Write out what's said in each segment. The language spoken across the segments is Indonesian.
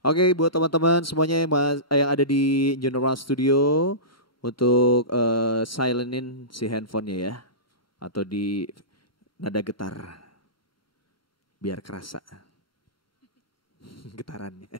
Oke, buat teman-teman semuanya yang ada di General Studio untuk silenin si handphonenya ya, atau di nada getar biar kerasa getarannya.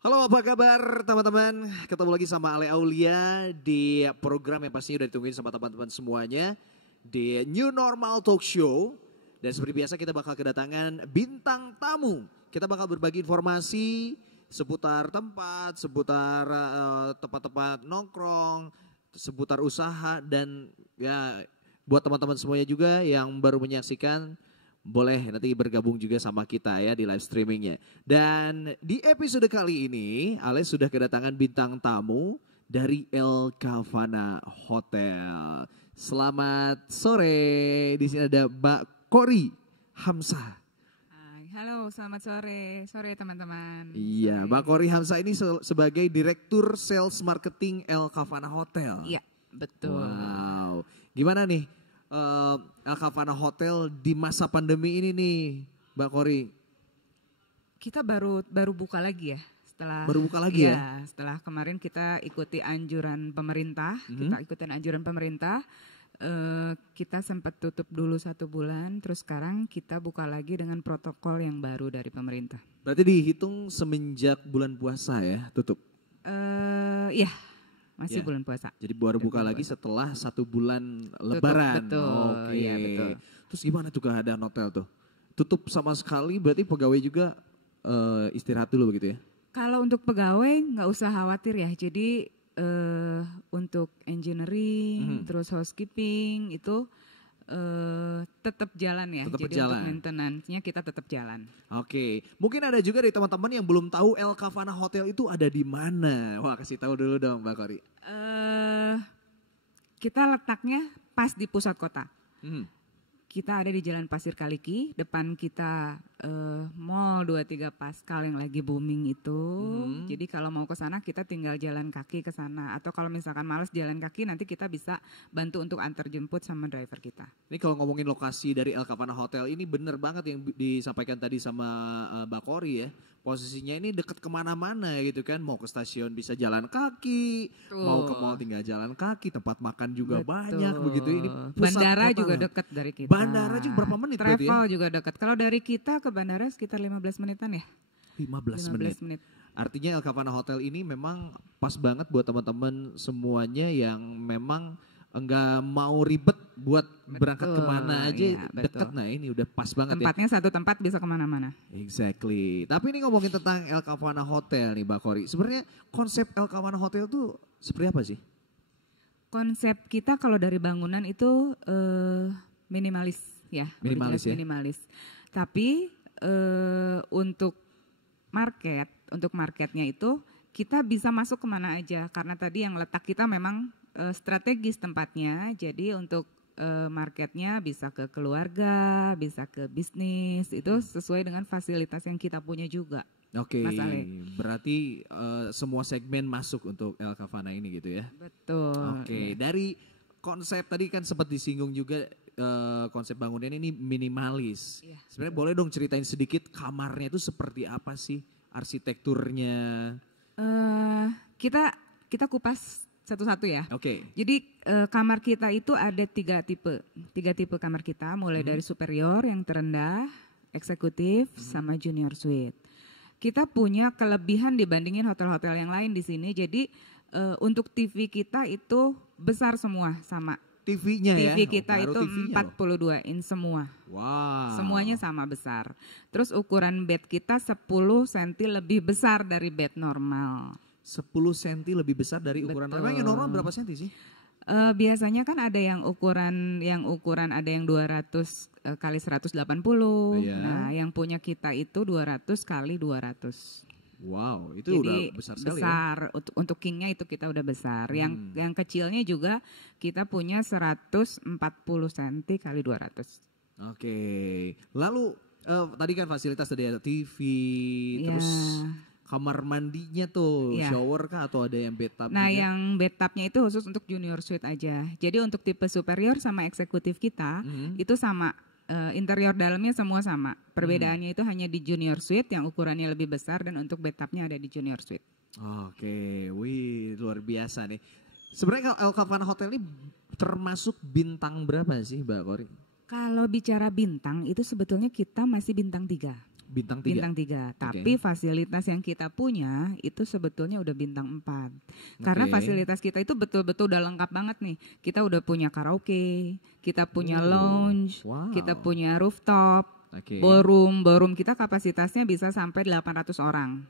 Halo, apa kabar teman-teman? Ketemu lagi sama Ale Aulia di program yang pastinya udah ditungguin sama teman-teman semuanya di New Normal Talk Show. Dan seperti biasa kita bakal kedatangan bintang tamu. Kita bakal berbagi informasi seputar tempat, seputar tempat-tempat nongkrong, seputar usaha dan ya buat teman-teman semuanya juga yang baru menyaksikan boleh nanti bergabung juga sama kita ya di live streamingnya. Dan di episode kali ini Ale sudah kedatangan bintang tamu dari El Cavana Hotel. Selamat sore, di sini ada Mbak Kori Hamzah. Hai, halo selamat sore, sore teman-teman. Iya, Mbak Kori Hamzah ini sebagai Direktur Sales Marketing El Cavana Hotel. Iya, betul. Wow, gimana nih El Cavana Hotel di masa pandemi ini nih, Mbak Kori? Kita baru buka lagi ya setelah Baru buka lagi ya? Setelah kemarin kita ikuti anjuran pemerintah, kita ikutin anjuran pemerintah. Kita sempat tutup dulu 1 bulan, terus sekarang kita buka lagi dengan protokol yang baru dari pemerintah. Berarti dihitung semenjak bulan puasa ya tutup? Iya, masih Ya. bulan puasa. Jadi baru buka lagi setelah 1 bulan Lebaran. Betul, Oke. iya betul. Terus gimana tuh keadaan hotel tuh? Tutup sama sekali berarti pegawai juga istirahat dulu begitu ya? Kalau untuk pegawai nggak usah khawatir ya. Jadi untuk engineering, terus housekeeping itu tetap jalan ya. Tetap Jadi berjalan. untuk maintenance-nya kita tetap jalan. Oke, mungkin ada juga dari teman-teman yang belum tahu El Cavana Hotel itu ada di mana. Wah, kasih tahu dulu dong Mbak Kori. Kita letaknya pas di pusat kota. Hmm. Kita ada di Jalan Pasir Kaliki, depan kita Mall 23 Pascal yang lagi booming itu. Jadi kalau mau ke sana kita tinggal jalan kaki ke sana, atau kalau misalkan males jalan kaki nanti kita bisa bantu untuk antar jemput sama driver kita. Ini kalau ngomongin lokasi dari El Cavana Hotel ini bener banget yang disampaikan tadi sama Mbak Kori ya. Posisinya ini deket kemana-mana gitu kan. Mau ke stasiun bisa jalan kaki, mau ke mall tinggal jalan kaki, tempat makan juga banyak begitu. Ini pusat Bandara kota juga lah. dekat dari kita. Bandara juga berapa menit berarti ya? Travel juga dekat. Kalau dari kita ke bandara sekitar 15 menitan ya. 15 menit. Artinya El Cavana Hotel ini memang pas banget buat teman-teman semuanya yang memang enggak mau ribet buat berangkat kemana aja iya, deket. betul. Nah ini udah pas banget Tempatnya satu tempat bisa kemana-mana. ya. Exactly. Tapi ini ngomongin tentang El Cavana Hotel nih Mbak Kori. Sebenarnya konsep El Cavana Hotel tuh seperti apa sih? Konsep kita kalau dari bangunan itu minimalis ya. Minimalis ya? Minimalis. Tapi untuk marketnya itu kita bisa masuk kemana aja. Karena tadi yang letak kita memang strategis tempatnya. Jadi untuk marketnya bisa ke keluarga, bisa ke bisnis. Itu sesuai dengan fasilitas yang kita punya juga. Oke, Mas Ale. berarti semua segmen masuk untuk El Cavana ini gitu ya? Betul. Oke, ya. dari konsep tadi kan sempat disinggung juga konsep bangunan ini minimalis. Iya, Sebenarnya boleh dong ceritain sedikit kamarnya itu seperti apa sih arsitekturnya? Kita kupas satu-satu ya. Oke, Jadi kamar kita itu ada 3 tipe kamar kita, mulai dari superior yang terendah, eksekutif, sama junior suite. Kita punya kelebihan dibandingin hotel-hotel yang lain di sini. Jadi untuk TV kita itu besar semua sama. TV-nya ya? TV kita Baru itu TV-nya loh. 42 inch semua. Wow. Semuanya sama besar. Terus ukuran bed kita 10 cm lebih besar dari bed normal. 10 cm lebih besar dari ukuran Betul. normal. Yang normal berapa senti sih? Biasanya kan ada yang ukuran ada yang 200 kali 180. Iya. Nah, yang punya kita itu 200 kali 200. Wow, itu Jadi udah besar sekali ya. besar. Untuk kingnya itu kita udah besar. Yang kecilnya juga kita punya 140 cm kali 200. Oke, lalu tadi kan fasilitas tadi ada TV, Iya. terus kamar mandinya tuh Iya. shower kah atau ada yang bathtub Nah, juga? yang bathtubnya itu khusus untuk junior suite aja. Jadi untuk tipe superior sama eksekutif kita itu sama. Interior dalamnya semua sama. Perbedaannya itu hanya di junior suite yang ukurannya lebih besar dan untuk bathtubnya ada di junior suite. Oke, wih luar biasa nih. Sebenarnya El Cavana Hotel ini termasuk bintang berapa sih Mbak Kori? Kalau bicara bintang itu sebetulnya kita masih bintang 3. Bintang 3? Bintang 3, tapi fasilitas yang kita punya itu sebetulnya udah bintang 4. Karena fasilitas kita itu betul-betul udah lengkap banget nih. Kita udah punya karaoke, kita punya lounge, kita punya rooftop, ballroom kita kapasitasnya bisa sampai 800 orang.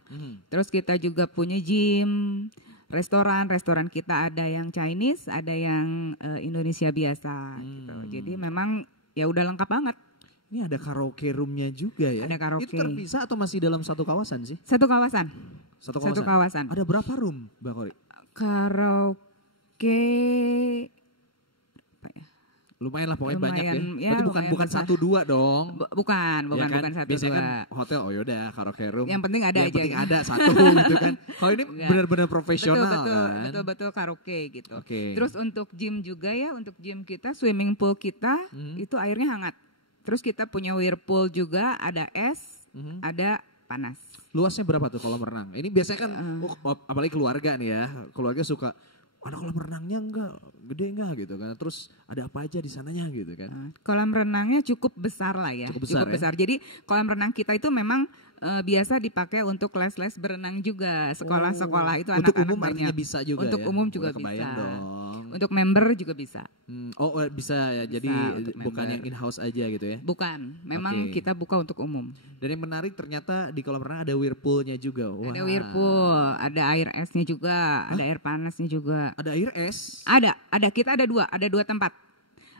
Terus kita juga punya gym, restoran kita ada yang Chinese, ada yang Indonesia biasa gitu. Jadi memang ya udah lengkap banget. Ini ada karaoke roomnya juga ya? Ada karaoke. Itu terpisah atau masih dalam satu kawasan sih? Satu kawasan. Satu kawasan. Ada berapa room Mbak Kori? Karaoke apa ya? Lumayan lah pokoknya banyak ya. Ya, Berarti bukan 1-2 dong. Bukan Ya kan? 1-2. Biasanya kan hotel yaudah karaoke room. Yang penting ada yang aja. penting ada satu gitu kan. Kalau ini benar-benar profesional kan. Betul karaoke gitu. Oke. Terus untuk gym juga ya, untuk gym kita, swimming pool kita itu airnya hangat. Terus kita punya whirlpool juga, ada es, ada panas. Luasnya berapa tuh kolam renang? Ini biasanya kan apalagi keluarga nih ya. Keluarga suka ada kolam renangnya enggak, gede enggak gitu kan. Terus ada apa aja di sananya gitu kan. Kolam renangnya cukup besar lah ya. Cukup besar. Jadi kolam renang kita itu memang biasa dipakai untuk les-les berenang juga. Sekolah-sekolah itu untuk anak-anak umum banyak. artinya bisa juga untuk ya? umum juga Udah kebayang bisa. dong. Untuk member juga bisa. Bisa ya. Jadi bukan yang in-house aja gitu ya. Bukan, memang kita buka untuk umum. Dan yang menarik ternyata di kolam renang ada whirlpoolnya juga. Wah. Ada whirlpool, ada air esnya juga, ada air panasnya juga. Ada air es? Ada. Kita ada dua tempat.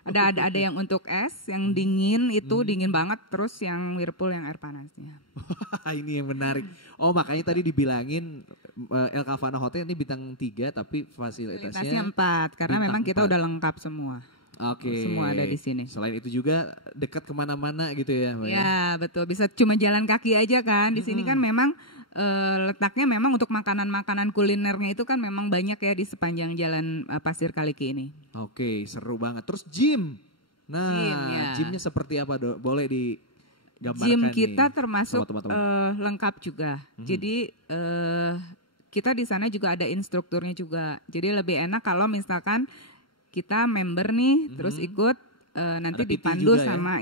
Ada yang untuk es, yang dingin itu dingin banget, terus yang whirlpool yang air panasnya. Ini yang menarik. Oh makanya tadi dibilangin El Cavana Hotel ini bintang 3 tapi fasilitasnya 4 karena memang kita udah lengkap semua. Oke. Semua ada di sini. Selain itu juga dekat kemana-mana gitu ya Mbak? Ya betul, bisa cuma jalan kaki aja kan. Di sini kan memang letaknya memang untuk makanan-makanan kulinernya itu kan memang banyak ya di sepanjang jalan Pasir Kaliki ini. Oke, seru banget. Terus gym. Nah, gymnya seperti apa Dok? Boleh digambarkan Gym nih kita termasuk sama teman-teman. lengkap juga. Jadi kita di sana juga ada instrukturnya juga. Jadi lebih enak kalau misalkan kita member nih terus ikut nanti Ada PT dipandu juga sama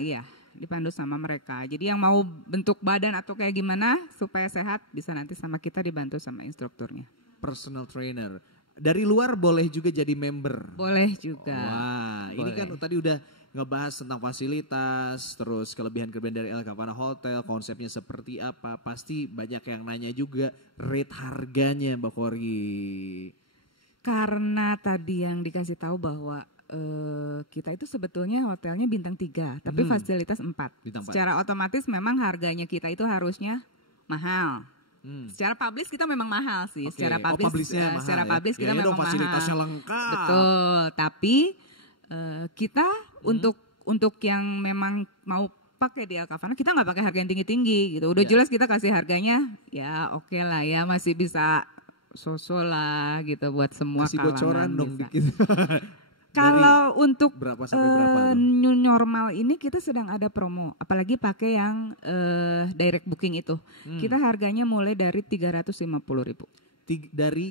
dipandu sama mereka. Jadi yang mau bentuk badan atau kayak gimana supaya sehat bisa nanti sama kita dibantu sama instrukturnya. Personal trainer. Dari luar boleh juga jadi member. Boleh juga. Wah, ini kan tadi udah ngebahas tentang fasilitas, terus kelebihan-kelebihan dari El Cavana Hotel, konsepnya seperti apa. Pasti banyak yang nanya juga rate harganya Mbak Kori. Karena tadi yang dikasih tahu bahwa kita itu sebetulnya hotelnya bintang 3, tapi fasilitas 4. Bintang 4. Secara otomatis memang harganya kita itu harusnya mahal. Secara publish kita memang mahal sih. Oke. Secara publish, mahal secara ya? publish kita Ya, memang fasilitasnya mahal. lengkap. Betul. Tapi kita untuk yang memang mau pakai di El Cavana kita nggak pakai harga yang tinggi-tinggi gitu. Udah jelas kita kasih harganya ya oke lah ya masih bisa sosol lah gitu buat semua Kasih kalangan bocoran dong bisa. dikit. Kalau untuk berapa sampai berapa tuh? new normal ini kita sedang ada promo, apalagi pakai yang direct booking itu. Kita harganya mulai dari 350.000.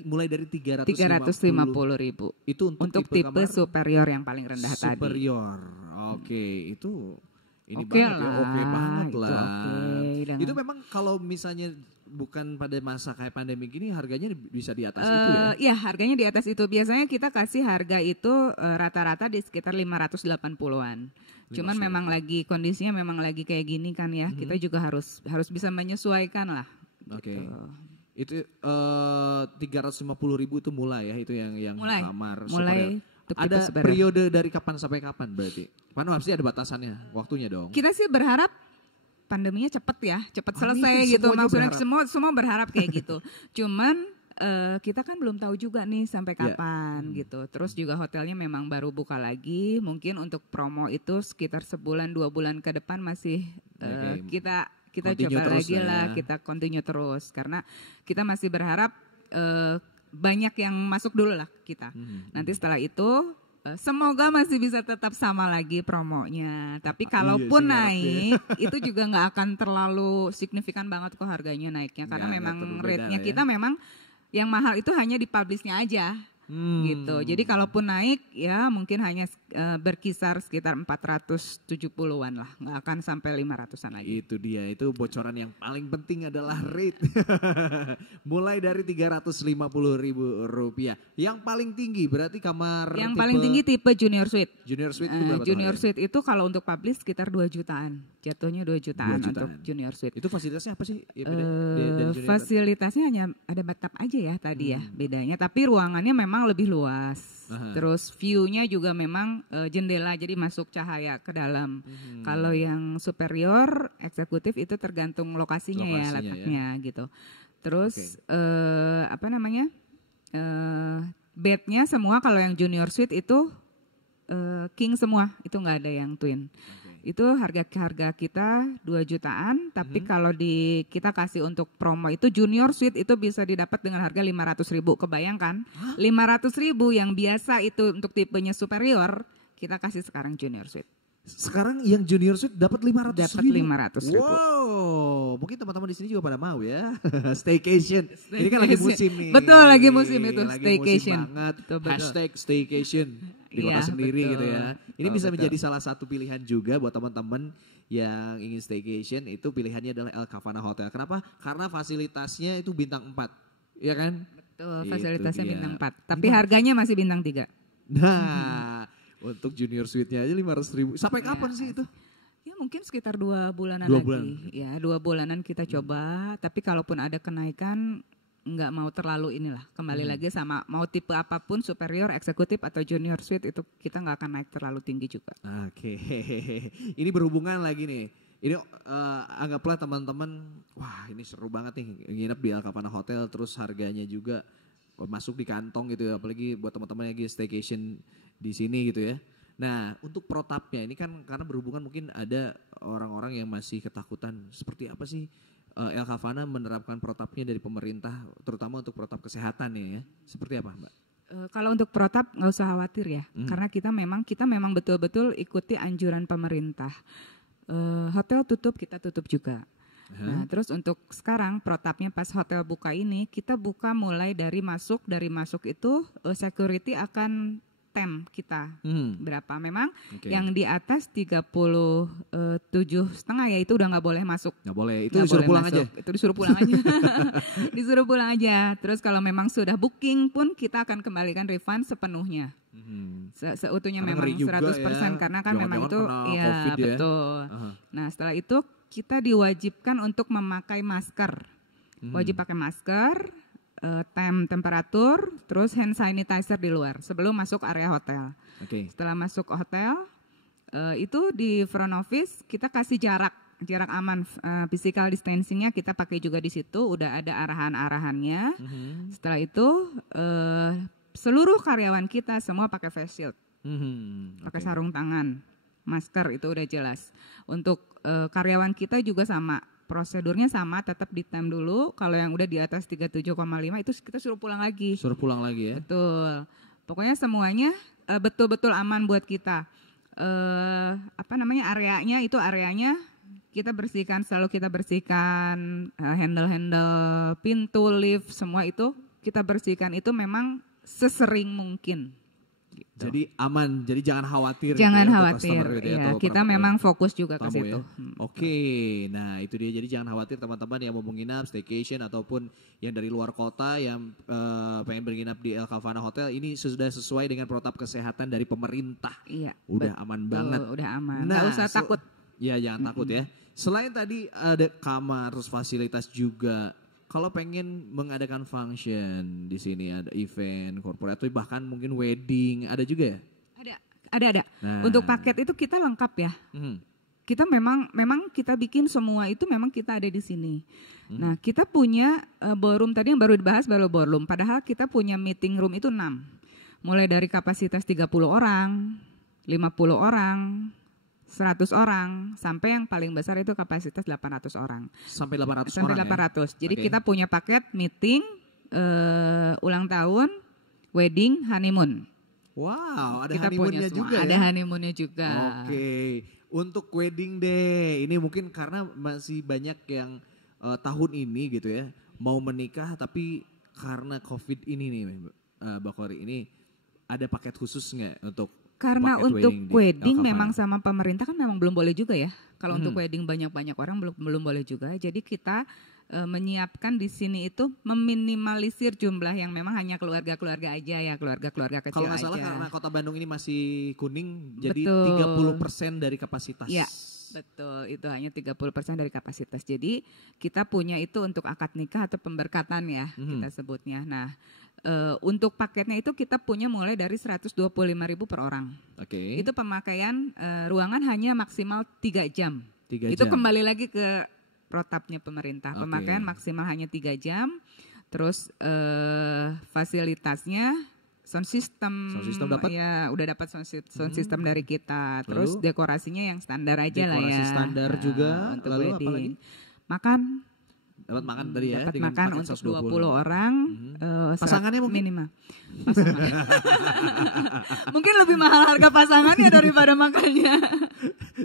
Mulai dari 350.000. Itu untuk tipe kamar superior yang paling rendah tadi. superior. Oke, itu ini Oke banget ya. lah, Oke banget itu lah. oke. Itu memang kalau misalnya bukan pada masa kayak pandemi gini harganya bisa di atas itu ya? Iya, harganya di atas itu. Biasanya kita kasih harga itu rata-rata di sekitar 580-an. Cuman memang lagi kondisinya memang lagi kayak gini kan ya. Kita juga harus bisa menyesuaikan lah. Oke. Gitu. Itu 350.000 itu mulai ya, itu yang Mulai. kamar Mulai superior. untuk Ada tipe superior. periode dari kapan sampai kapan berarti? Mana pasti ada batasannya, waktunya dong. Kita sih berharap pandeminya cepet ya, cepet selesai kan gitu. semuanya Maksudnya berharap. semua berharap kayak gitu. Cuman kita kan belum tahu juga nih sampai Ya. kapan gitu. Terus juga hotelnya memang baru buka lagi. Mungkin untuk promo itu sekitar sebulan 2 bulan ke depan masih Oke. kita kita Continue coba terus lagi lah, ya. kita continue terus karena kita masih berharap banyak yang masuk dulu lah kita. Nanti setelah itu semoga masih bisa tetap sama lagi promonya. Tapi kalaupun sih, naik itu juga nggak akan terlalu signifikan banget kok harganya naiknya karena Nggak memang terlalu beda rate-nya lah ya. kita memang yang mahal itu hanya di publish-nya aja. Gitu. Jadi kalaupun naik ya mungkin hanya berkisar sekitar 470-an lah, nggak akan sampai 500-an lagi. Itu dia, itu bocoran yang paling penting adalah rate. Mulai dari Rp350.000. Yang paling tinggi berarti kamar Yang paling tinggi tipe Junior Suite. Junior Suite itu berapa? Junior tahun ya? Suite itu kalau untuk publish sekitar 2 jutaan. Jatuhnya 2 jutaan, 2 untuk jutaan. Junior Suite. Itu fasilitasnya apa sih? Ya, beda dari Junior Fasilitasnya hanya ada bathtub aja ya tadi ya bedanya. Tapi ruangannya memang lebih luas. Terus view-nya juga memang jendela jadi masuk cahaya ke dalam. Kalau yang superior eksekutif itu tergantung lokasinya ya letaknya gitu. Terus apa namanya? Bednya semua kalau yang Junior Suite itu king semua, itu nggak ada yang twin. Itu harga kita 2 jutaan, tapi kalau kita kasih untuk promo itu Junior Suite itu bisa didapat dengan harga 500.000. Kebayangkan? 500.000 yang biasa itu untuk tipenya superior, kita kasih sekarang Junior Suite. Sekarang yang Junior Suite dapat 500.000. Dapat 500.000. Wow, mungkin teman-teman di sini juga pada mau ya. Staycation. Ini kan lagi musim nih. Betul, lagi musim itu, lagi staycation. Musim banget. Betul. Hashtag staycation di kota Iya, sendiri betul. gitu ya. Ini bisa menjadi salah satu pilihan juga buat teman-teman yang ingin staycation. Itu pilihannya adalah El Cavana Hotel. Kenapa? Karena fasilitasnya itu bintang 4. Iya kan? Betul, Itu fasilitasnya dia. bintang 4. Tapi harganya masih bintang 3. Nah, untuk Junior Suite-nya aja 500.000. Sampai kapan sih itu? Ya mungkin sekitar 2 bulanan 2 lagi. bulan. Ya 2 bulanan kita coba. Tapi kalaupun ada kenaikan nggak mau terlalu inilah. Kembali lagi sama mau tipe apapun superior, eksekutif atau Junior Suite itu kita nggak akan naik terlalu tinggi juga. Oke, ini berhubungan lagi nih. Ini anggaplah teman-teman, wah ini seru banget nih nginep di El Cavana Hotel, terus harganya juga masuk di kantong gitu ya, apalagi buat teman-teman yang lagi staycation di sini gitu ya. Nah untuk protapnya ini kan karena berhubungan mungkin ada orang-orang yang masih ketakutan seperti apa sih El Cavana menerapkan protapnya dari pemerintah, terutama untuk protap kesehatan ya, seperti apa Mbak? Kalau untuk protap nggak usah khawatir ya, karena kita memang betul-betul ikuti anjuran pemerintah. Hotel tutup, kita tutup juga. Nah, terus untuk sekarang protapnya pas hotel buka ini, kita buka mulai dari masuk itu security akan tem kita berapa memang yang di atas 37,5 ya itu udah nggak boleh masuk. Nggak boleh, itu Nggak disuruh boleh pulang masuk. aja. Itu disuruh pulang aja. Disuruh pulang aja. Terus kalau memang sudah booking pun kita akan kembalikan refund sepenuhnya. Seutuhnya Karena memang ngeri juga 100% ya, karena kan memang itu jangan-jangan kena ya COVID ya. betul. Nah setelah itu kita diwajibkan untuk memakai masker. Wajib pakai masker, temperatur, terus hand sanitizer di luar sebelum masuk area hotel. Setelah masuk hotel, itu di front office kita kasih jarak aman, physical distancingnya kita pakai juga di situ, udah ada arahan-arahannya. Setelah itu seluruh karyawan kita semua pakai face shield, pakai sarung tangan, masker itu udah jelas. Untuk karyawan kita juga sama. Prosedurnya sama, tetap di time dulu. Kalau yang udah di atas 37,5 itu kita suruh pulang lagi. Suruh pulang lagi ya? Betul. Pokoknya semuanya betul-betul aman buat kita. Areanya kita bersihkan, selalu kita bersihkan. Handle-handle, pintu, lift, semua itu kita bersihkan. Itu memang sesering mungkin. Gitu. Jadi aman, jadi jangan khawatir. Jangan gitu khawatir, ya, kita memang fokus juga ke situ. Ya. Oke, nah itu dia. Jadi jangan khawatir teman-teman yang mau menginap, staycation ataupun yang dari luar kota yang pengen menginap di El Cavana Hotel. Ini sudah sesuai dengan protap kesehatan dari pemerintah. Iya, udah aman banget. Udah aman, nah, nggak usah takut. Ya jangan takut ya. Selain tadi ada kamar, terus fasilitas juga. Kalau pengen mengadakan function di sini ada event, corporate atau bahkan mungkin wedding, ada juga ya? Ada. Nah. Untuk paket itu kita lengkap ya. Kita memang kita bikin semua itu memang kita ada di sini. Nah, kita punya ballroom tadi yang baru dibahas baru ballroom. Padahal kita punya meeting room itu 6. Mulai dari kapasitas 30 orang, 50 orang, 100 orang sampai yang paling besar itu kapasitas 800 orang. Sampai 800 Sampai orang 800. Jadi Oke. kita punya paket meeting, ulang tahun, wedding, honeymoon. Wow, ada Kita punya honeymoonnya semua. juga Ada ya. honeymoonnya juga. Oke, untuk wedding deh, ini mungkin karena masih banyak yang tahun ini gitu ya, mau menikah tapi karena COVID ini nih Mbak Kori, ini ada paket khusus nggak untuk Karena paket untuk di wedding El memang Cavana? sama pemerintah kan memang belum boleh juga ya. Kalau untuk wedding banyak-banyak orang belum boleh juga. Jadi kita menyiapkan di sini itu meminimalisir jumlah yang memang hanya keluarga-keluarga aja ya, keluarga-keluarga kecil Kalau nggak salah aja. karena kota Bandung ini masih kuning, jadi Betul. 30% dari kapasitas. Ya, betul. Itu hanya 30% dari kapasitas. Jadi kita punya itu untuk akad nikah atau pemberkatan ya kita sebutnya. Nah, untuk paketnya itu kita punya mulai dari 125.000 per orang. Oke. Itu pemakaian ruangan hanya maksimal 3 jam. 3 Itu jam. kembali lagi ke protapnya pemerintah. Oke. Pemakaian maksimal hanya 3 jam. Terus fasilitasnya sound system. Sound system dapat? Ya, udah dapat sound system dari kita. Terus Lalu? dekorasinya yang standar aja lah ya. Dekorasi standar juga. Untuk Lalu wedding. apa lagi? Makan. Dapat makan tadi ya. Dapat dengan makan paket untuk 120. 20 orang. Pasangannya mungkin? Minimal. Pasangan. Mungkin lebih mahal harga pasangannya daripada makannya.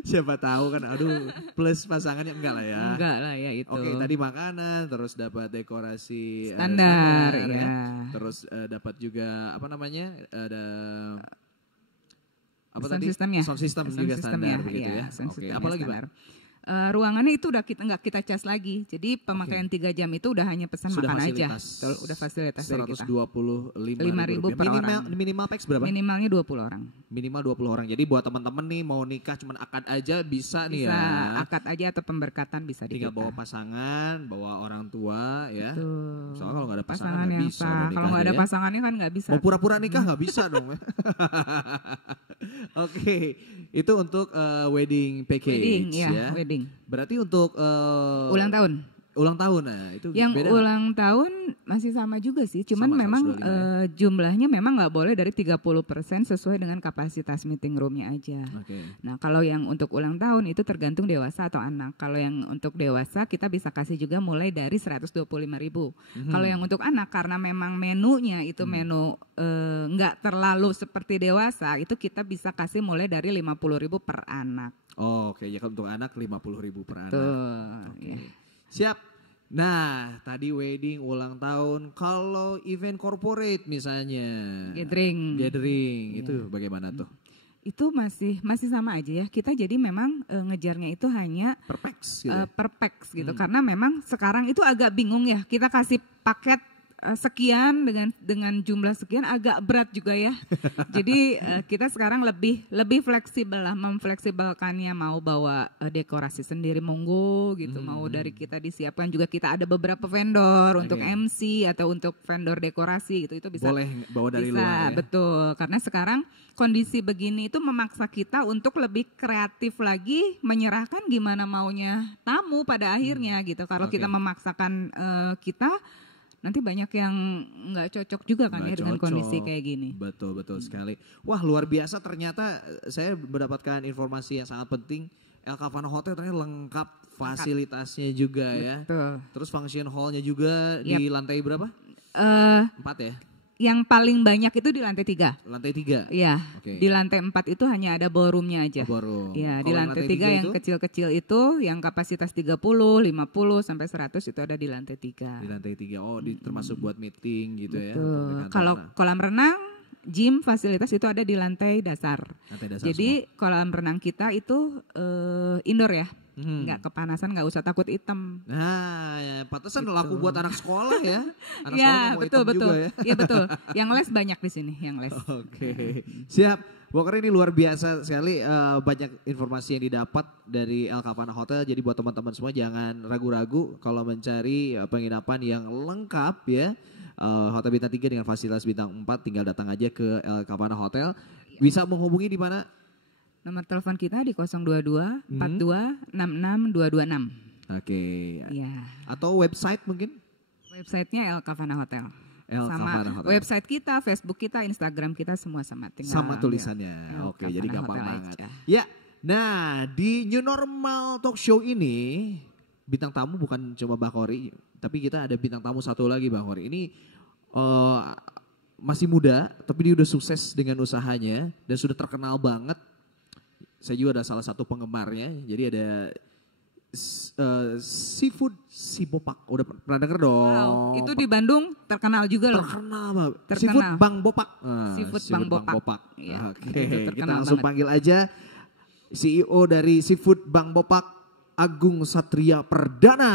Siapa tahu kan, aduh plus pasangannya enggak lah ya. Enggak lah ya itu. Oke, tadi makanan, terus dapat dekorasi Standar, ya. ya. Terus dapat juga apa namanya? Ada apa Sound tadi? systemnya. Sound system Sound juga systemnya, standar begitu iya, ya. sound Oke, systemnya apa lagi, Pak? standar. Ruangannya itu udah nggak kita cas lagi. Jadi pemakaian 3 jam itu udah hanya pesan Sudah makan aja. fasilitas. Betul, udah fasilitas dari kita. 125.000 per minimal, orang. minimal packs berapa? Minimalnya 20 orang. Minimal 20 orang. Jadi buat teman-teman nih mau nikah cuman akad aja bisa nih Bisa ya. akad aja atau pemberkatan bisa di Tinggal kita. bawa pasangan, bawa orang tua ya. Tuh. Soalnya kalau nggak ada pasangan Pasangan nggak yang bisa sah. dong Kalau nggak nikahnya ada ya. pasangannya kan nggak bisa. Mau pura-pura nikah nggak bisa dong. Oke, itu untuk wedding package Wedding, ya. ya, wedding. Berarti untuk Ulang tahun. ulang tahun, nah itu Yang beda. ulang tahun masih sama juga sih, cuman Sama, memang 125 ya. jumlahnya memang nggak boleh dari 30% sesuai dengan kapasitas meeting roomnya aja. Oke. Nah kalau yang untuk ulang tahun itu tergantung dewasa atau anak. Kalau yang untuk dewasa kita bisa kasih juga mulai dari 125.000. Kalau yang untuk anak karena memang menunya itu menu nggak terlalu seperti dewasa, itu kita bisa kasih mulai dari 50.000 per anak. Oh, oke, ya kalau untuk anak 50.000 per anak. Tuh. Oke. Ya. Siap. Nah, tadi wedding, ulang tahun. Kalau event corporate misalnya, gathering itu bagaimana tuh? Itu masih sama aja ya. Kita jadi memang ngejarnya itu hanya Per packs gitu. per packs gitu. Karena memang sekarang itu agak bingung ya. Kita kasih paket sekian dengan jumlah sekian agak berat juga ya. Jadi kita sekarang lebih fleksibel lah, memfleksibelkannya, mau bawa dekorasi sendiri monggo gitu, mau dari kita disiapkan juga, kita ada beberapa vendor untuk MC atau untuk vendor dekorasi gitu, itu bisa Boleh bawa dari bisa, luar ya. betul. Karena sekarang kondisi begini itu memaksa kita untuk lebih kreatif lagi, menyerahkan gimana maunya tamu pada akhirnya gitu. Kalau Oke. kita memaksakan kita, nanti banyak yang nggak cocok juga kan Nggak ya dengan cocok. kondisi kayak gini. Betul sekali. Wah, luar biasa, ternyata saya mendapatkan informasi yang sangat penting. El Cavana Hotel ternyata lengkap fasilitasnya juga ya. Betul. Terus function hall-nya juga di lantai berapa? 4 ya? Yang paling banyak itu di lantai 3. Lantai 3. Iya, Oke. di lantai 4 itu hanya ada ballroomnya aja. Ballroom. Iya, di Kalau lantai 3 tiga yang itu? kecil-kecil itu, yang kapasitas 30, 50, sampai 100 itu ada di lantai 3. Di lantai 3. Oh, termasuk buat meeting gitu ya. Betul. untuk di kantor. Kalau Nah, kolam renang, gym, fasilitas itu ada di lantai dasar. lantai dasar Jadi kolam renang kita itu indoor ya, Hmm. nggak kepanasan, nggak usah takut hitam. Nah, ya, pantesan laku buat anak sekolah ya. Anak sekolah Ya mau betul hitam juga ya. Iya betul. Yang les banyak di sini, yang les. Oke, siap. Pokoknya ini luar biasa sekali, banyak informasi yang didapat dari El Cavana Hotel. Jadi buat teman-teman semua jangan ragu-ragu kalau mencari penginapan yang lengkap ya. Hotel Bintang 3 dengan fasilitas Bintang 4, tinggal datang aja ke El Cavana Hotel. Bisa menghubungi di mana? Nomor telepon kita di 022 42 66 226. Oke. Iya. Atau website mungkin? Websitenya El Cavana Hotel. El Sama Cavana Hotel. website kita, Facebook kita, Instagram kita semua sama. Tinggal Sama tulisannya. El Oke, jadi Cavana gampang Hotel banget. aja. Ya, Nah, di New Normal Talk Show ini bintang tamu bukan cuma Bang Khori, tapi kita ada bintang tamu satu lagi Bang Khori. Ini masih muda, tapi dia udah sukses dengan usahanya dan sudah terkenal banget. Saya juga ada salah satu penggemarnya. Jadi ada seafood Sibopak. Udah pernah denger dong? Wow, itu di Bandung terkenal juga loh. Terkenal Bang. Terkenal. Seafood Bang Bopak. Seafood Bang Bopak. Ya, Oke, itu kita terkenal langsung banget. panggil aja CEO dari Seafood Bang Bopak, Agung Satria Perdana.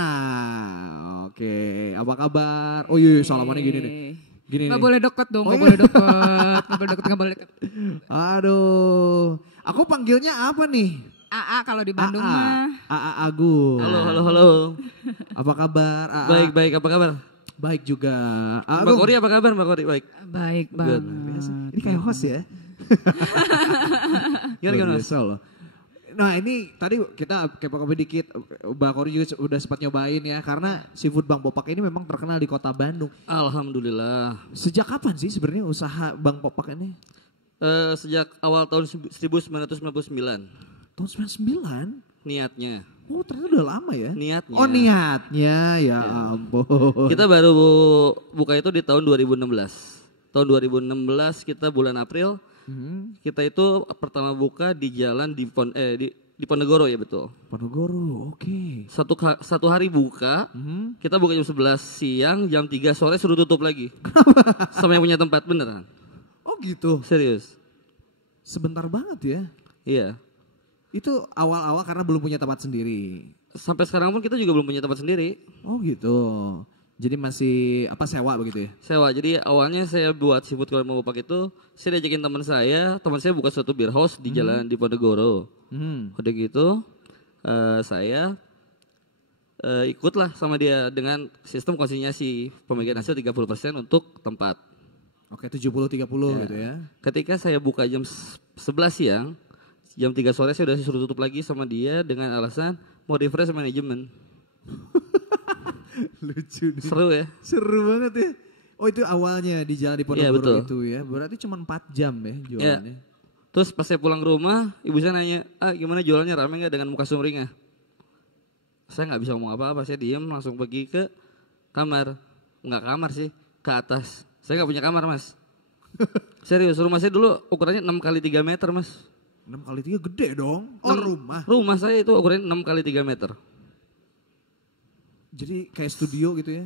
Oke, apa kabar? Oh iya, salamannya gini nih. Gini Nggak nih. boleh deket dong, Oh nggak iya. boleh deket, nggak boleh deket. Aduh, aku panggilnya apa nih? AA kalau di Bandung mah. AA Agung. Halo. Apa kabar? AA? Baik, apa kabar? Baik juga. AA Mbak Agung. Kori apa kabar Mbak Kori? Baik. Baik banget. Biasa. Ini kayak host ya. Gimana Luar Mas? biasa loh. Nah ini tadi kita kepo-kepo dikit, Mbak Kori juga udah sempat nyobain ya. Karena seafood Bang Bopak ini memang terkenal di kota Bandung. Alhamdulillah. Sejak kapan sih sebenarnya usaha Bang Bopak ini? Sejak awal tahun 1999 Tahun 99? niatnya. Oh ternyata udah lama ya? Niatnya. Oh niatnya, ya ampun. Kita baru buka itu di tahun 2016. Tahun 2016 kita bulan April. Kita itu pertama buka di jalan di Ponegoro ya betul. Ponegoro, oke. Satu hari buka, kita buka jam 11 siang, jam 3 sore suruh tutup lagi. Sama yang punya tempat beneran. Oh gitu, Serius. sebentar banget ya. Iya. Itu awal-awal karena belum punya tempat sendiri. Sampai sekarang pun kita juga belum punya tempat sendiri. Oh gitu. Jadi masih sewa begitu ya? Sewa. Jadi awalnya saya buat seafood kalau mau Bopak itu, saya diajakin teman saya buka suatu beer house di jalan di Ponegoro. Udah gitu, saya ikutlah sama dia dengan sistem konsinyasi pembagian hasil 30% untuk tempat. Oke 70-30 gitu ya. Ketika saya buka jam 11 siang, jam 3 sore saya udah disuruh tutup lagi sama dia dengan alasan mau refresh manajemen. Lucu nih. Seru ya? Seru banget ya. Oh itu awalnya di jalan di Iya, Ponegoro betul. itu ya. Berarti cuma 4 jam ya jualannya. Terus pas saya pulang ke rumah, ibu saya nanya, gimana jualannya rame gak dengan muka sumringah? Saya gak bisa ngomong apa-apa, saya diem langsung pergi ke kamar. Nggak kamar sih, ke atas. Saya gak punya kamar mas. Serius, rumah saya dulu ukurannya 6 kali 3 meter mas. 6 kali 3 gede dong. Oh rumah. Rumah saya itu ukurannya 6 kali 3 meter. Jadi kayak studio gitu ya.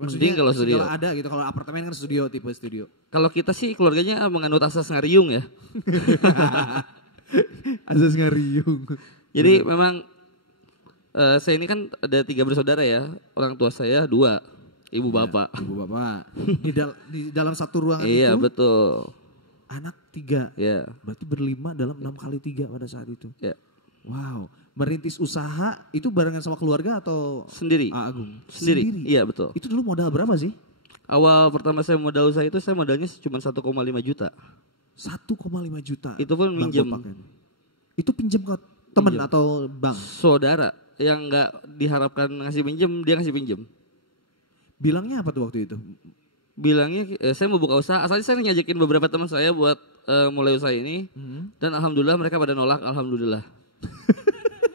Mending kalau studio. Kalau ada gitu, kalau apartemen kan studio, tipe studio. Kalau kita sih keluarganya menganut asas ngariung ya. Asas ngariung. Jadi memang saya ini kan ada 3 bersaudara ya. Orang tua saya 2, ibu bapak. Ibu bapak. Di dalam satu ruangan Iya itu betul. anak 3. Ya. Berarti berlima dalam 6 kali 3 pada saat itu. Ya. Wow. Merintis usaha itu barengan sama keluarga atau Sendiri. Agung? Sendiri. Iya betul. Itu dulu modal berapa sih? Awal pertama saya modal usaha itu saya modalnya cuma 1,5 juta. 1,5 juta. Itu pun Bang minjem. Bopak kan? Itu pinjem ke temen Pinjem. atau bank? Saudara yang nggak diharapkan ngasih pinjem, dia ngasih pinjem. Bilangnya apa tuh waktu itu? Bilangnya saya mau buka usaha, asalnya saya ngajakin beberapa teman saya buat mulai usaha ini. Dan alhamdulillah mereka pada nolak, alhamdulillah.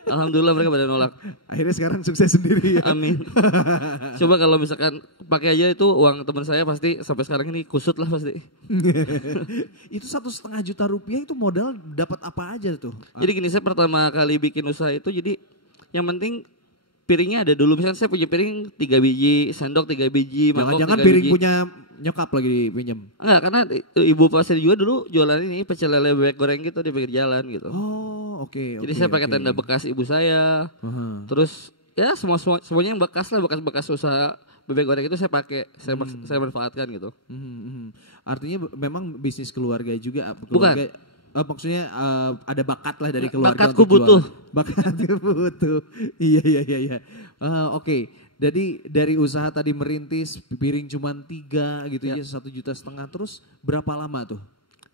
Alhamdulillah mereka pada nolak. Akhirnya sekarang sukses sendiri ya. Amin. Coba kalau misalkan pakai aja itu uang teman saya pasti sampai sekarang ini kusut lah pasti. Itu 1,5 juta rupiah itu modal dapat apa aja tuh? Jadi gini, saya pertama kali bikin usaha itu jadi yang penting piringnya ada dulu. Misalkan saya punya piring 3 biji, sendok 3 biji, mangkok Jangan-jangan 3 piring biji. punya nyokap lagi dipinjam. Enggak, karena ibu pas saya juga dulu jualan ini pecel lele bebek goreng gitu di pinggir jalan gitu. Oh oke. Jadi saya pakai tenda bekas ibu saya. Terus ya semuanya yang bekas lah, bekas-bekas usaha bebek goreng itu saya pakai, saya manfaatkan gitu. Artinya memang bisnis keluarga juga. Keluarga, maksudnya ada bakat lah dari keluarga. Bakatku untuk butuh. jualan. Bakatku butuh. Iya. Oke. Jadi dari usaha tadi merintis piring cuma 3 gitu ya 1,5 juta. Terus berapa lama tuh?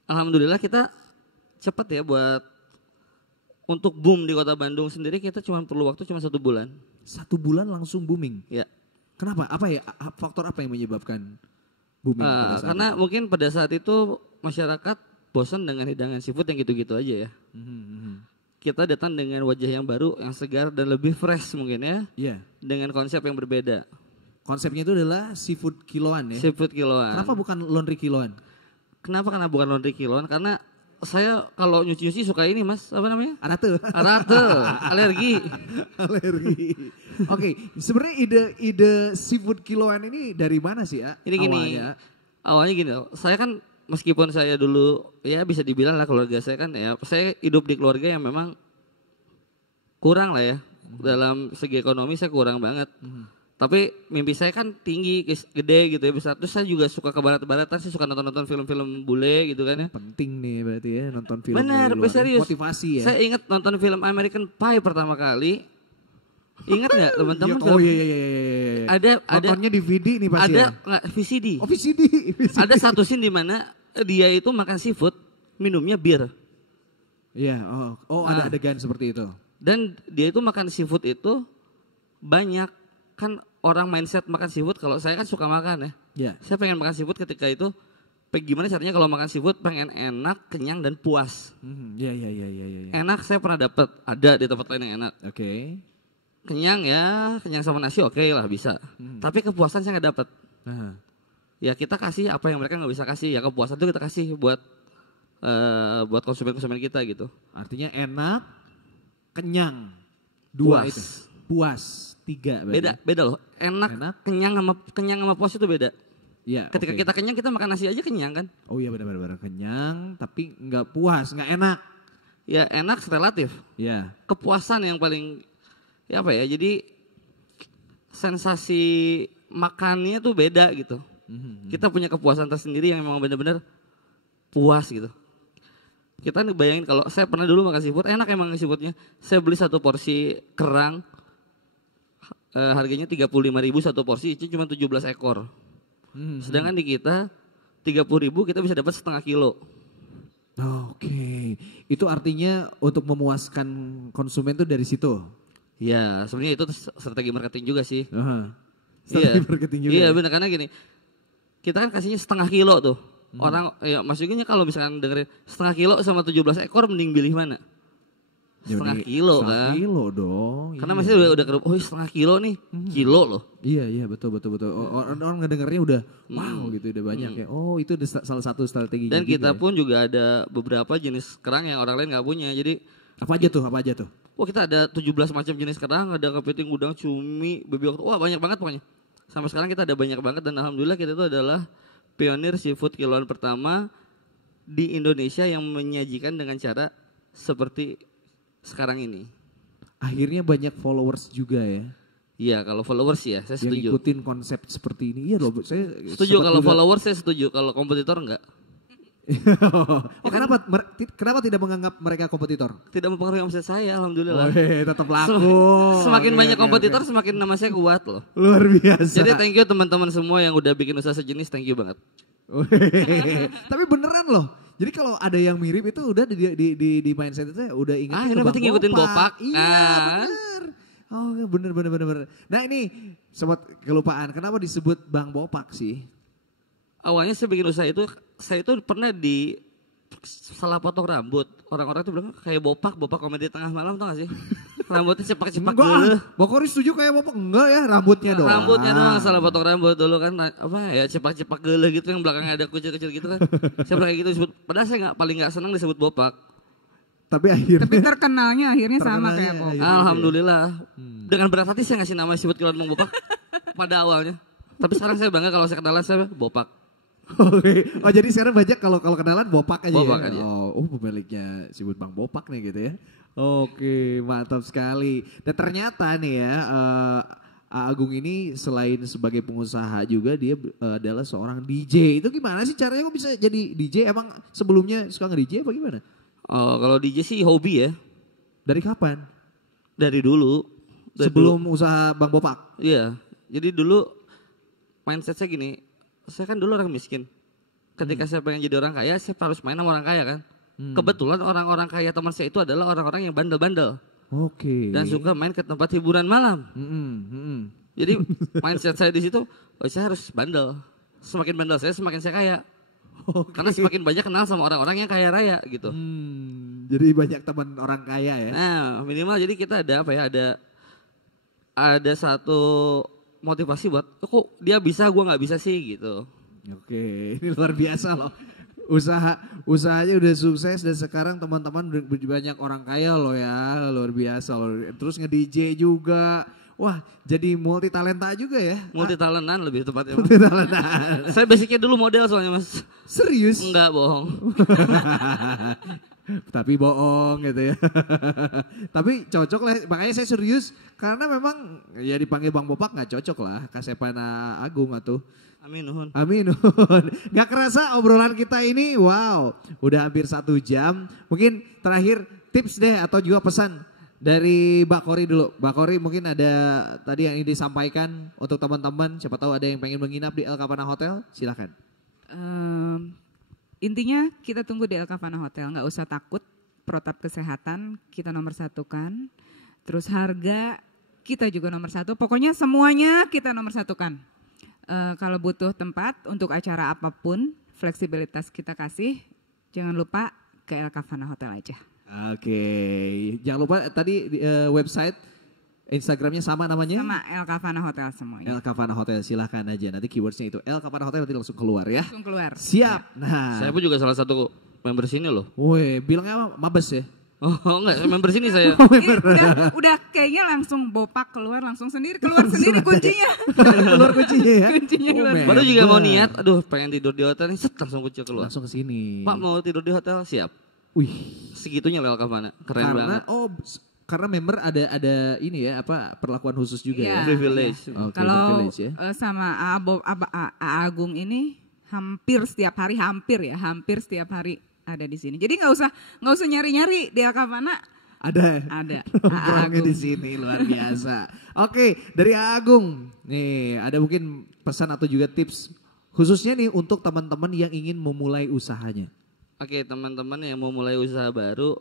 Alhamdulillah kita cepat ya buat untuk boom di kota Bandung sendiri kita cuma perlu waktu cuma 1 bulan. 1 bulan langsung booming. Ya. Kenapa? Apa ya? Faktor apa yang menyebabkan booming pada saat Karena itu? mungkin pada saat itu masyarakat bosan dengan hidangan seafood yang gitu-gitu aja ya. kita datang dengan wajah yang baru, yang segar dan lebih fresh mungkin ya. Iya. Dengan konsep yang berbeda. Konsepnya itu adalah seafood kiloan ya. Seafood kiloan. Kenapa bukan laundry kiloan? Kenapa? Karena bukan laundry kiloan. Karena saya kalau nyuci-nyuci suka ini mas, apa namanya? Arate. Arate, alergi. Alergi. Oke, sebenarnya ide seafood kiloan ini dari mana sih ya? Ini gini, awalnya gini loh, saya kan meskipun saya dulu ya bisa dibilang lah keluarga saya kan ya, saya hidup di keluarga yang memang kurang lah ya. Dalam segi ekonomi saya kurang banget. Tapi mimpi saya kan tinggi, gede gitu ya besar. Terus saya juga suka ke barat-baratan, saya suka nonton-nonton film-film bule gitu kan ya. Penting nih berarti ya nonton film. Benar, serius. Motivasi ya. Saya ingat nonton film American Pie pertama kali. Ingat nggak teman-teman? Oh iya. Ada nontonnya DVD nih pasti ada ya. nggak VCD. Oh VCD. Ada satu scene di mana dia itu makan seafood, minumnya bir. Iya, oh ada adegan seperti itu. Dan dia itu makan seafood itu banyak. Kan orang mindset makan seafood, kalau saya kan suka makan ya. Iya. Saya pengen makan seafood ketika itu, gimana caranya kalau makan seafood pengen enak, kenyang dan puas. Iya. Enak saya pernah dapat, ada di tempat lain yang enak. Oke. Kenyang ya, kenyang sama nasi oke lah bisa. Tapi kepuasan saya nggak dapat. Ya kita kasih apa yang mereka nggak bisa kasih, ya kepuasan itu kita kasih buat konsumen-konsumen kita gitu. Artinya enak, kenyang, Puas. itu. Puas. 3 berarti. Beda loh. Enak, kenyang sama puas itu beda. Iya. Ketika kita kenyang kita makan nasi aja kenyang kan? Oh iya benar kenyang tapi nggak puas, nggak enak. Ya enak relatif. Iya. Kepuasan yang paling ya apa ya? Jadi sensasi makannya tuh beda gitu. Kita punya kepuasan tersendiri yang memang benar-benar puas gitu. Kita bayangin kalau saya pernah dulu makan seafood, enak emang seafoodnya. Saya beli satu porsi kerang. Harganya 35.000 satu porsi, itu cuma 17 ekor. Sedangkan di kita 30.000 kita bisa dapat setengah kilo. Oke. Itu artinya untuk memuaskan konsumen tuh dari situ. Ya, sebenarnya itu strategi marketing juga sih. Strategi marketing juga. Iya, benar karena gini. Kita kan kasihnya setengah kilo tuh. Orang ya maksudnya kalau misalkan dengerin setengah kilo sama 17 ekor mending pilih mana? Setengah kilo kan. Setengah kilo dong. Karena masih udah kerup, oh setengah kilo nih, kilo loh. Iya betul. Orang ngedengarnya udah wow gitu, udah banyak ya. Oh itu salah satu strategi. Dan kita pun juga ada beberapa jenis kerang yang orang lain nggak punya. Jadi apa aja tuh? Oh kita ada 17 macam jenis kerang, ada kepiting, udang, cumi, baby oktopus, wah banyak banget pokoknya. Sampai sekarang kita ada banyak banget dan alhamdulillah kita itu adalah pionir seafood kiloan pertama di Indonesia yang menyajikan dengan cara seperti sekarang ini. Akhirnya banyak followers juga ya. Iya kalau followers ya saya setuju. Yang ikutin konsep seperti ini. Iya loh saya setuju kalau followers saya setuju, kalau kompetitor enggak. Kenapa tidak menganggap mereka kompetitor? Tidak mempengaruhi omset saya alhamdulillah. Tetap laku. Semakin banyak kompetitor semakin nama saya kuat loh. Luar biasa. Jadi thank you teman-teman semua yang udah bikin usaha sejenis, thank you banget. Tapi beneran loh. Jadi kalau ada yang mirip itu udah di mindset itu udah ingat. Kenapa ngikutin Bopak? Iya bener. Oh bener. Nah ini sobat kelupaan, kenapa disebut Bang Bopak sih? Awalnya saya bikin usaha itu, saya itu pernah salah potong rambut. Orang-orang tuh bilang kayak Bopak komedi tengah malam, tau gak sih? Rambutnya cepak-cepak dulu. Bokori setuju kayak Bopak? Enggak ya, rambutnya doang. Rambutnya doang, salah potong rambut dulu kan. Apa ya, cepak-cepak gele gitu yang belakangnya ada kucil-kucil gitu kan. Saya pernah kayak gitu disebut, padahal saya paling gak senang disebut Bopak. Tapi terkenalnya akhirnya sama kayak Bopak. Alhamdulillah. Dengan berat hati saya ngasih nama disebut kiloan Bang Bopak pada awalnya. Tapi sekarang saya bangga kalau saya kenalan saya Bopak. Oh jadi sekarang banyak kalau kenalan Bopak aja Bopak ya? Aja. Oh pemiliknya disebut Bang Bopak nih gitu ya. Oke mantap sekali. Dan ternyata nih ya Agung ini selain sebagai pengusaha juga dia adalah seorang DJ. Itu gimana sih caranya kok bisa jadi DJ? Emang sebelumnya suka nge-DJ apa gimana? Oh kalau DJ sih hobi ya. Dari kapan? Dari dulu. Sebelum usaha Bang Bopak? Iya. Jadi dulu mindset saya gini. Saya kan dulu orang miskin. Ketika saya pengen jadi orang kaya, saya harus main sama orang kaya kan. Kebetulan orang-orang kaya teman saya itu adalah orang-orang yang bandel-bandel. Oke. Dan suka main ke tempat hiburan malam. Jadi mindset saya di situ, saya harus bandel. Semakin bandel saya, semakin saya kaya. Oke. Karena semakin banyak kenal sama orang-orang yang kaya raya gitu. Jadi banyak teman orang kaya ya. Nah, minimal jadi kita ada apa ya? Ada satu motivasi buat, kok dia bisa, gua nggak bisa sih gitu. Oke, ini luar biasa loh. Usahanya udah sukses dan sekarang teman-teman banyak orang kaya loh ya, luar biasa loh. Terus nge-DJ juga. Wah, jadi multi talenta juga ya. Multi talentan lebih tepatnya. Multi talenta. Saya basicnya dulu model soalnya Mas. Serius? Enggak bohong. Tapi bohong gitu ya. Tapi cocok lah, makanya saya serius karena memang ya dipanggil Bang Bopak nggak cocok lah, Kasepana Agung atuh. Amin nuhun. Amin. Gak kerasa obrolan kita ini, wow, udah hampir 1 jam. Mungkin terakhir tips deh atau juga pesan dari Mbak Kori dulu. Mbak Kori mungkin ada tadi yang ingin disampaikan untuk teman-teman. Siapa tahu ada yang pengen menginap di El Capana Hotel, silakan. Intinya kita tunggu di El Capana Hotel, nggak usah takut. Protap kesehatan kita nomor satukan. Terus harga kita juga nomor satu. Pokoknya semuanya kita nomor satukan. Kalau butuh tempat untuk acara apapun, fleksibilitas kita kasih. Jangan lupa ke El Capana Hotel aja. Oke, jangan lupa tadi website Instagramnya sama namanya? Sama El Capana Hotel semuanya. El Capana Hotel, silahkan aja. Nanti keywordsnya itu El Capana Hotel nanti langsung keluar ya. Langsung keluar. Siap. Nah, Saya pun juga salah satu member sini loh. woi, bilangnya mabes ya. Oh enggak, member sini saya. Udah kayaknya langsung Bopak keluar langsung sendiri sendiri kuncinya. Keluar kuncinya ya. Kuncinya keluar. Baru juga mau niat, aduh pengen tidur di hotel nih, set langsung kunci keluar. Langsung ke sini. Pak mau tidur di hotel, siap. Wih, Segitunya lewat mana, keren banget. Karena member ada ini ya, apa perlakuan khusus juga Iya. ya. Privilege. Oke, Kalau privilege ya. sama A Agung ini hampir setiap hari ada di sini. Jadi nggak usah nyari-nyari di El Capana. Ada. Ada. Nongkrongnya di sini luar biasa. Oke, dari A Agung. Nih, ada mungkin pesan atau juga tips khususnya nih untuk teman-teman yang ingin memulai usahanya. Oke, teman-teman yang mau mulai usaha baru,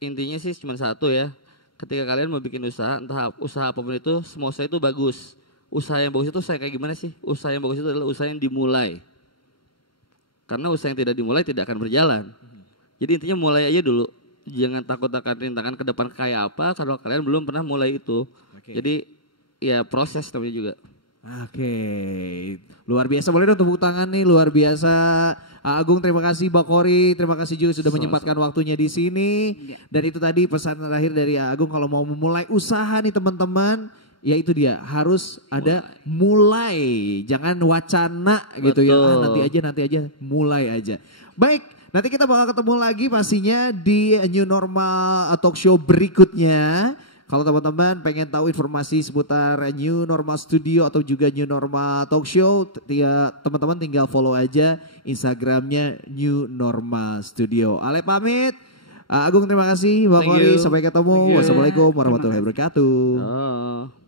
intinya sih cuma satu ya. Ketika kalian mau bikin usaha, entah usaha apapun itu, semua usaha itu bagus. Usaha yang bagus itu kayak gimana sih? Usaha yang bagus itu adalah usaha yang dimulai. Karena usaha yang tidak dimulai tidak akan berjalan. Jadi intinya mulai aja dulu. Jangan takut akan rintangan ke depan kayak apa kalau kalian belum pernah mulai itu. Oke. Jadi ya proses namanya juga. Oke, luar biasa, boleh dong tepuk tangan nih, luar biasa. Agung, terima kasih Mbak Kori, terima kasih juga sudah menyempatkan waktunya di sini. Dan itu tadi pesan terakhir dari Agung, kalau mau memulai usaha nih teman-teman, ya itu dia, harus ada mulai, jangan wacana gitu ya. Nanti aja, mulai aja. Baik, nanti kita bakal ketemu lagi pastinya di New Normal Talk Show berikutnya. Kalau teman-teman pengen tahu informasi seputar New Normal Studio atau juga New Normal Talk Show, teman-teman tinggal follow aja Instagramnya New Normal Studio. Ale pamit, Agung terima kasih, Mbak Kori, sampai ketemu. Wassalamualaikum warahmatullahi wabarakatuh. Oh.